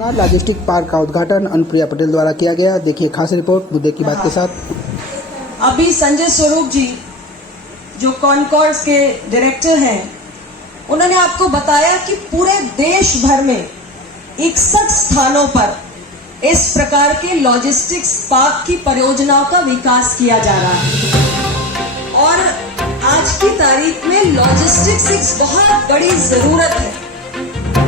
Logistic park का उद्घाटन अनुप्रिया पटेल द्वारा किया गया। देखिए खास रिपोर्ट मुद्दे की बात के साथ। अभी संजय स्वरूप जी जो कॉनकॉर्ड्स के डायरेक्टर हैं, उन्होंने आपको बताया कि पूरे देश भर में 61 स्थानों पर इस प्रकार के लॉजिस्टिक्स पार्क की परियोजनाओं का विकास किया जा रहा है और आज की तारीख में लॉजिस्टिक्स एक बहुत बड़ी जरूरत है।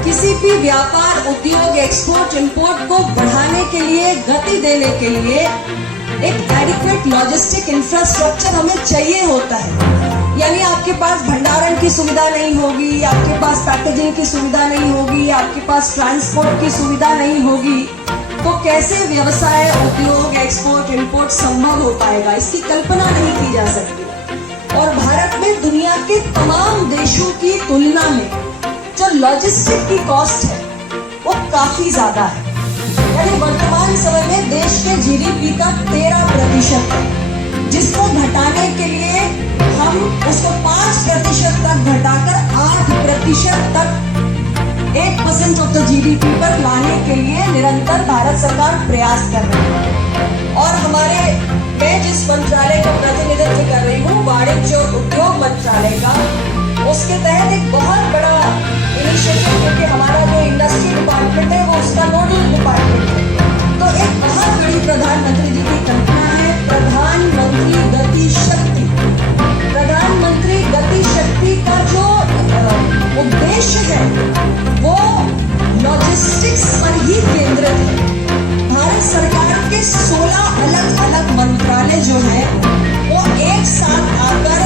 किसी भी व्यापार, उद्योग, एक्सपोर्ट, इंपोर्ट को बढ़ाने के लिए, गति देने के लिए एक एडिक्वेट लॉजिस्टिक इंफ्रास्ट्रक्चर हमें चाहिए होता है। यानी आपके पास भंडारण की सुविधा नहीं होगी, आपके पास पैकेजिंग की सुविधा नहीं होगी, आपके पास ट्रांसपोर्ट की सुविधा नहीं होगी, तो कैसे व्यवसाय, उद्योग, एक्सपोर्ट, इंपोर्ट संभव हो पाएगा? इसकी कल्पना नहीं की जा सकती। और भारत में दुनिया के तमाम देशों की तुलना में जो लॉजिस्टिक की कॉस्ट है वो काफी ज्यादा है। यानी वर्तमान समय में देश के जीडीपी का 13% है, जिसको घटाने के लिए हम उसको 5% तक घटाकर 8% तक 8% ऑफ द जीडीपी पर लाने के लिए निरंतर भारत सरकार प्रयास कर रही है। और मैं जिस मंत्रालय का प्रतिनिधित्व कर रही हूँ, वाणिज्य और उद्योग मंत्रालय का, उसके तहत एक बहुत बड़ा इनिशिएटिव, क्योंकि हमारा जो इंडस्ट्री डिपार्टमेंट है वो उसका नोडल डिपार्टमेंट है, तो एक बहुत बड़ी प्रधानमंत्री जी की कल्पना है, प्रधानमंत्री गति शक्ति। प्रधानमंत्री गति शक्ति का जो उद्देश्य है वो लॉजिस्टिक्स पर ही केंद्रित है। भारत सरकार के 16 अलग अलग मंत्रालय जो है वो एक साथ आकर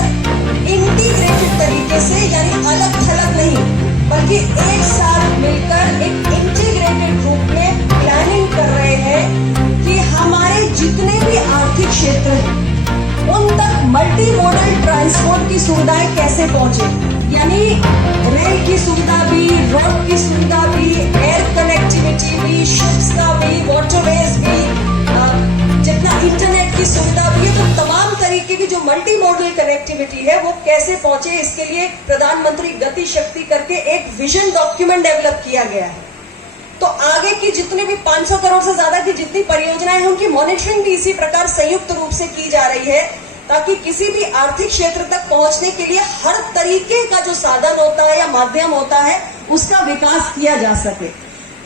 इंटीग्रेटेड तरीके से, यानी अलग थलग नहीं बल्कि एक साथ मिलकर एक इंटीग्रेटेड रूप में प्लानिंग कर रहे हैं कि हमारे जितने भी आर्थिक क्षेत्र हैं उन तक मल्टी मॉडल ट्रांसपोर्ट की सुविधाएं कैसे पहुंचे। यानी रेल की सुविधा भी, रोड की सुविधा भी, एयर कनेक्टिविटी भी, शिप्स का भी, वाटरवेज भी, जितना इंटरनेट की सुविधा भी है, तो तमाम तरीके की जो मल्टी मॉडल कनेक्टिविटी है वो कैसे पहुंचे, इसके लिए प्रधानमंत्री गति शक्ति करके एक विजन डॉक्यूमेंट डेवलप किया गया है। तो आगे की जितने भी 500 करोड़ से ज्यादा की जितनी परियोजनाएं हैं उनकी मॉनिटरिंग भी इसी प्रकार संयुक्त रूप से की जा रही है, ताकि किसी भी आर्थिक क्षेत्र तक पहुंचने के लिए हर तरीके का जो साधन होता है या माध्यम होता है उसका विकास किया जा सके।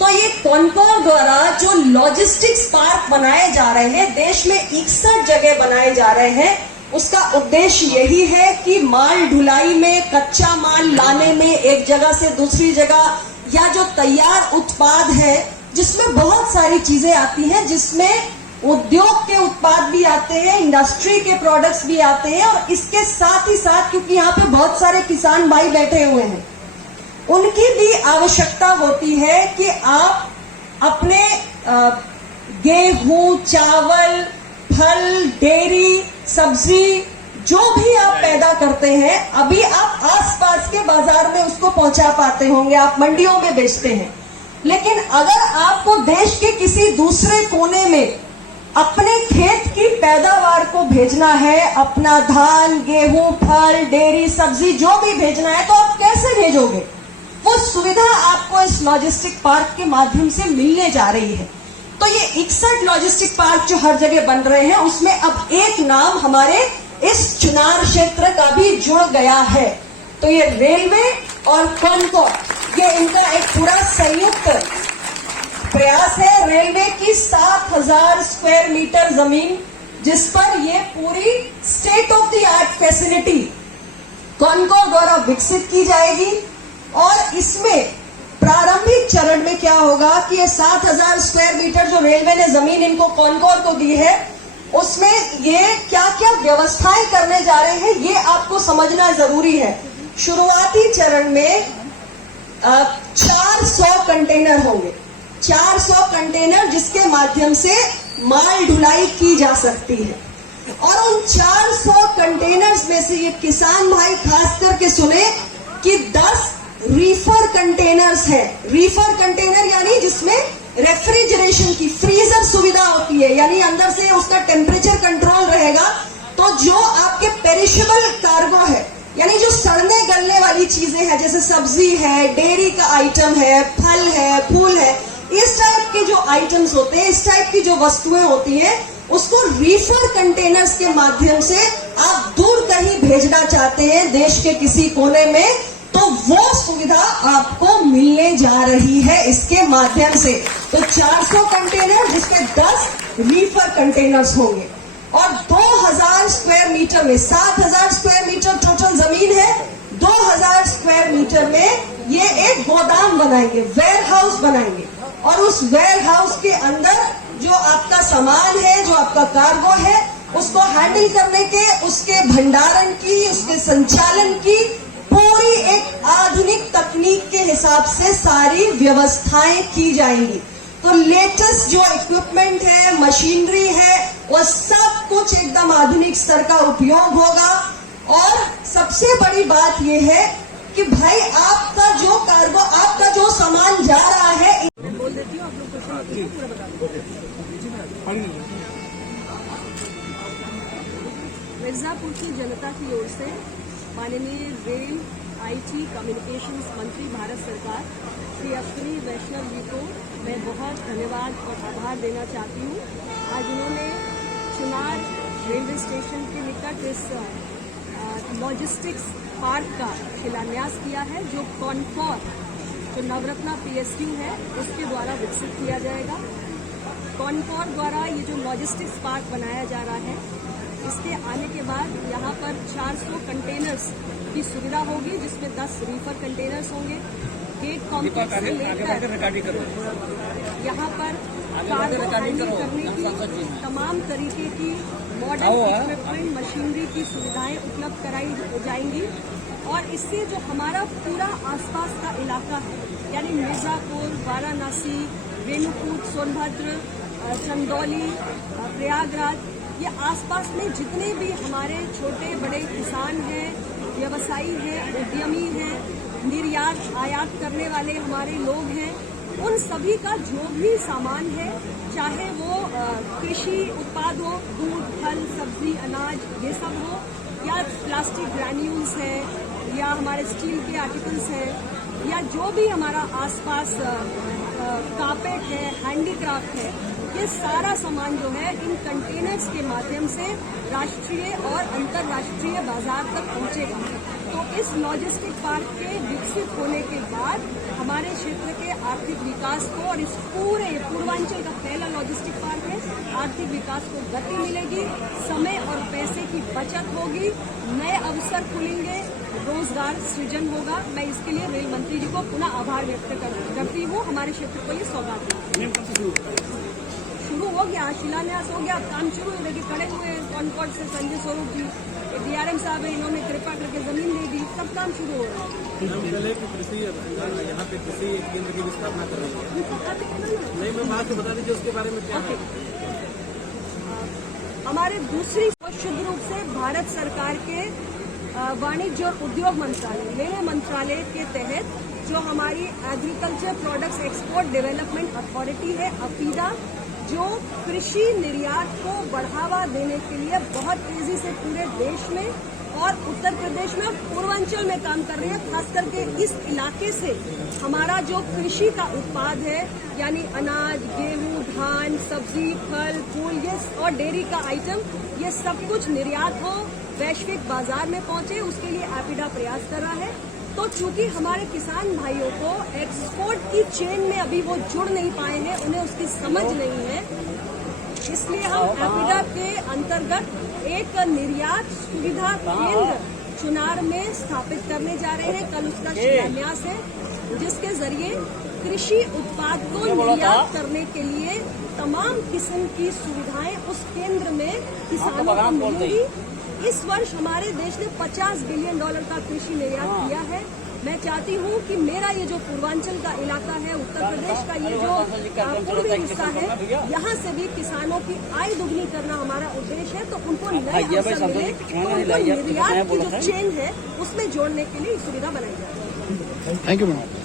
तो ये कॉनकॉर्ड द्वारा जो लॉजिस्टिक्स पार्क बनाए जा रहे हैं, देश में 61 जगह बनाए जा रहे हैं, उसका उद्देश्य यही है कि माल ढुलाई में, कच्चा माल लाने में एक जगह से दूसरी जगह, या जो तैयार उत्पाद है जिसमें बहुत सारी चीजें आती हैं, जिसमें उद्योग के उत्पाद भी आते हैं, इंडस्ट्री के प्रोडक्ट्स भी आते हैं, और इसके साथ ही साथ क्योंकि यहाँ पे बहुत सारे किसान भाई बैठे हुए हैं, उनकी भी आवश्यकता होती है कि आप अपने गेहूं, चावल, फल, डेयरी, सब्जी जो भी आप पैदा करते हैं, अभी आप आसपास के बाजार में उसको पहुंचा पाते होंगे, आप मंडियों में बेचते हैं, लेकिन अगर आपको देश के किसी दूसरे कोने में अपने खेत की पैदावार को भेजना है, अपना धान, गेहूं, फल, डेयरी, सब्जी जो भी भेजना है, तो आप कैसे भेजोगे? वो सुविधा आपको इस लॉजिस्टिक पार्क के माध्यम से मिलने जा रही है। तो ये 61 लॉजिस्टिक पार्क जो हर जगह बन रहे हैं, उसमें अब एक नाम हमारे इस चुनार क्षेत्र का भी जुड़ गया है। तो ये रेलवे और कॉनकॉर्ड, ये इनका एक पूरा संयुक्त प्रयास है। रेलवे की 7000 स्क्वायर मीटर जमीन, जिस पर ये पूरी state of the art facility Concord द्वारा विकसित की जाएगी। और इसमें प्रारंभिक चरण में क्या होगा कि ये 7000 स्क्वायर मीटर जो रेलवे ने जमीन इनको कॉनकॉर्ड को दी है, उसमें ये क्या क्या व्यवस्थाएं करने जा रहे हैं ये आपको समझना जरूरी है। शुरुआती चरण में 400 कंटेनर होंगे, 400 कंटेनर जिसके माध्यम से माल ढुलाई की जा सकती है। और उन 400 कंटेनर्स में से ये किसान भाई खास करके सुने कि 10 रीफर कंटेनर्स है। रीफर कंटेनर यानी जिसमें रेफ्रिजरेशन की, फ्रीजर सुविधा होती है, यानी अंदर से उसका टेम्परेचर कंट्रोल रहेगा। तो जो आपके पेरिशेबल कार्गो है, यानी जो सड़ने गलने वाली चीजें हैं, जैसे सब्जी है, डेयरी का आइटम है, फल है, फूल है, इस टाइप के जो आइटम्स होते हैं, इस टाइप की जो वस्तुएं होती हैं, उसको रीफर कंटेनर्स के माध्यम से आप दूर कहीं भेजना चाहते हैं देश के किसी कोने में, तो वो सुविधा आपको मिलने जा रही है इसके माध्यम से। तो 400 कंटेनर जिसमें 10 रीफर कंटेनर्स होंगे और 2000 स्क्वायर मीटर में 7000 स्क्वायर मीटर टोटल जमीन है। 2000 स्क्वायर मीटर में ये एक गोदाम बनाएंगे, वेयर हाउस बनाएंगे और उस वेयर हाउस के अंदर जो आपका सामान है, जो आपका कार्गो है, उसको हैंडल करने के, उसके भंडारण की, उसके संचालन की पूरी एक आधुनिक तकनीक के हिसाब से सारी व्यवस्थाएं की जाएंगी। तो लेटेस्ट जो इक्विपमेंट है, मशीनरी है, वो सब कुछ एकदम आधुनिक स्तर का उपयोग होगा। और सबसे बड़ी बात यह है कि भाई आपका जो कार्गो, आपका जो सामान जा रहा है, बोल देती हूँ, आप लोग क्वेश्चन पूरा बता दो। मिर्जापुर की जनता की ओर से माननीय रेल, आईटी, कम्युनिकेशंस मंत्री भारत सरकार श्री अश्विनी वैष्णव जी को मैं बहुत धन्यवाद और आभार देना चाहती हूँ। आज उन्होंने चुनार रेलवे स्टेशन के निकट इस लॉजिस्टिक्स पार्क का शिलान्यास किया है, जो कॉनकॉर, जो नवरत्ना PSU है, उसके द्वारा विकसित किया जाएगा। कॉनकॉर द्वारा ये जो लॉजिस्टिक्स पार्क बनाया जा रहा है, इसके आने के बाद यहाँ पर 400 कंटेनर्स की सुविधा होगी, जिसमें 10 रीफर कंटेनर्स होंगे। गेट कॉम्प्लेक्स से लेकर यहाँ पर कार्गो हैंडल करने की तमाम तरीके की मॉडर्न इक्विपमेंट, मशीनरी की सुविधाएं उपलब्ध कराई जाएंगी। और इससे जो हमारा पूरा आसपास का इलाका है, यानी मिर्जापुर, वाराणसी, रेणुकूट, सोनभद्र, चंदौली, प्रयागराज, ये आसपास में जितने भी हमारे छोटे बड़े किसान हैं, व्यवसायी हैं, उद्यमी हैं, निर्यात आयात करने वाले हमारे लोग हैं, उन सभी का जो भी सामान है, चाहे वो कृषि उत्पाद हो, दूध, फल, सब्जी, अनाज, ये सब हो, या प्लास्टिक ग्रैन्यूल्स है, या हमारे स्टील के आर्टिकल्स हैं, या जो भी हमारा आसपास कारपेट है, हैंडीक्राफ्ट है, ये सारा सामान जो है इन कंटेनर्स के माध्यम से राष्ट्रीय और अंतर्राष्ट्रीय बाजार तक पहुंचेगा। तो इस लॉजिस्टिक पार्क के विकसित होने के बाद हमारे क्षेत्र के आर्थिक विकास को, और इस पूरे पूर्वांचल का पहला लॉजिस्टिक पार्क है, आर्थिक विकास को गति मिलेगी, समय और पैसे की बचत होगी, नए अवसर खुलेंगे, रोजगार सृजन होगा। मैं इसके लिए रेल मंत्री जी को पुनः आभार व्यक्त करती हूँ। हमारे क्षेत्र को ये सौगात शुरू हो गया, शिलान्यास हो गया, काम शुरू है। देखिए खड़े हुए कॉनकॉर्ड से संजय स्वरूप जी, DRM साहब है, इन्होंने कृपा करके जमीन दे दी, सब काम शुरू हो रहा है। यहाँ पे कृषि केंद्र की भी स्थापना कर रही है। नहीं, मैं बात बता दीजिए उसके बारे में क्या है। हमारे दूसरी शुद्ध रूप से भारत सरकार के वाणिज्य और उद्योग मंत्रालय, रेलवे मंत्रालय के तहत जो हमारी agriculture products export development authority है, अफीडा, जो कृषि निर्यात को बढ़ावा देने के लिए बहुत तेजी से पूरे देश में और उत्तर प्रदेश में, पूर्वांचल में काम कर रही है। खास करके इस इलाके से हमारा जो कृषि का उत्पाद है, यानी अनाज, गेहूं, धान, सब्जी, फल, फूल, ये और डेयरी का आइटम, ये सब कुछ निर्यात हो, वैश्विक बाजार में पहुंचे, उसके लिए एपिडा प्रयास कर रहा है। तो चूंकि हमारे किसान भाइयों को एक्सपोर्ट की चेन में अभी वो जुड़ नहीं पाए हैं, उन्हें उसकी समझ नहीं है, इसलिए हम एपिडा के अंतर्गत एक निर्यात सुविधा केंद्र चुनार में स्थापित करने जा रहे हैं। कल उसका शिलान्यास है, जिसके जरिए कृषि उत्पाद को निर्यात करने के लिए तमाम किस्म की सुविधाएं उस केंद्र में किसानों को मिलेंगी। इस वर्ष हमारे देश ने $50 बिलियन का कृषि निर्यात किया है। मैं चाहती हूँ कि मेरा ये जो पूर्वांचल का इलाका है, उत्तर प्रदेश का ये जो पूर्वी हिस्सा है, यहाँ से भी किसानों की आय दुगनी करना हमारा उद्देश्य है। तो उनको नए अवसर मिले, तो उनको निर्यात की जो चेन है उसमें जोड़ने के लिए सुविधा बनाई जाए। Thank you madam.